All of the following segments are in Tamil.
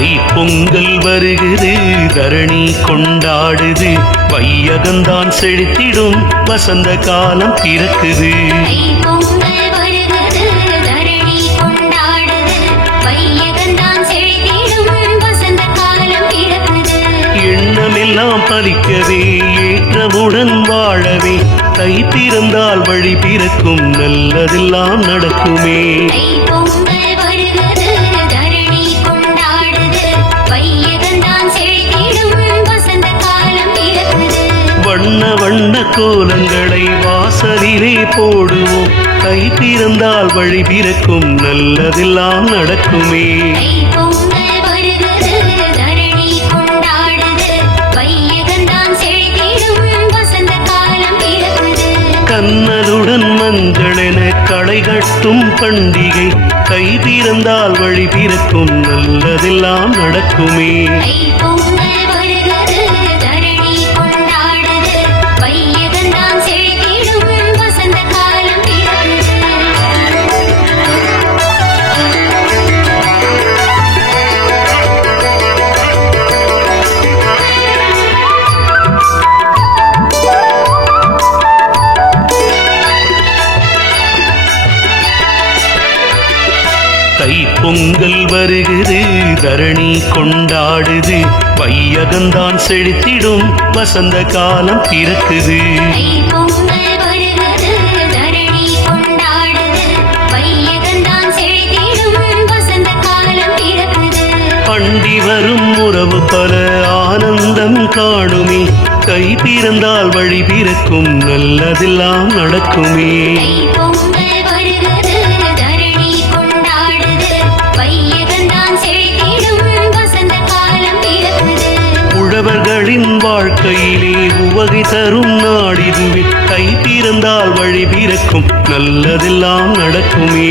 தை பொங்கல் வருகுது, தரணி கொண்டாடுது, வையகந்தான் செழித்திடும் வசந்த காலம் பிறக்குது. எண்ணமெல்லாம் பலிக்கவே, ஏற்றமுடன் வாழவே, தை பிறந்தால் வழி பிறக்கும், நல்லதெல்லாம் நடக்குமே. வண்ண வண்ண கோலங்களை வாசலிலே போடுவோம், தை பிறந்தால் வழி பிறக்கும், நல்லதெல்லாம் நடக்குமே. கண்ணலுடன் மஞ்சளென களை கட்டும் பண்டிகை, தை பிறந்தால் வழி பிறக்கும், நல்லதெல்லாம் நடக்குமே. தை பொங்கல் வருகுது, தரணி கொண்டாடுது, வையகந்தான் செழித்திடும் வசந்த காலம் பிறக்குது. அண்டி வரும் உறவு பல ஆனந்தம் காணுமே, தை பிறந்தால் வழி பிறக்கும், நல்லதெல்லாம் நடக்குமே. உழவர்களின் வாழ்க்கையிலே உவகை தரும் நாடிதுவே, தை பிறந்தால் வழி பிறக்கும், நல்லதெல்லாம் நடக்குமே.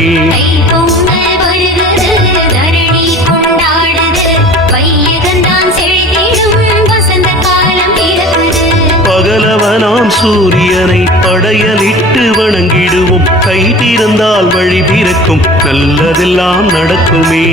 பகலவனாம் சூரியனை படையலிட்டு வணங்கிடுவோம், தை பிறந்தால் வழி பிறக்கும், நல்லதெல்லாம் நடக்குமே.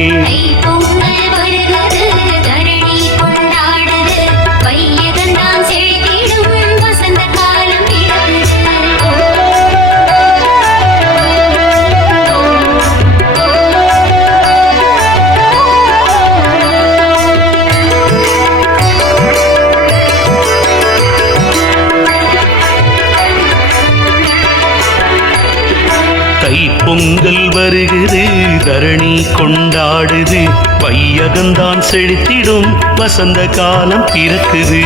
தை பொங்கல் வருகுது, தரணி கொண்டாடுது, வையகந்தான் செழித்திடும் வசந்த காலம் பிறக்குது.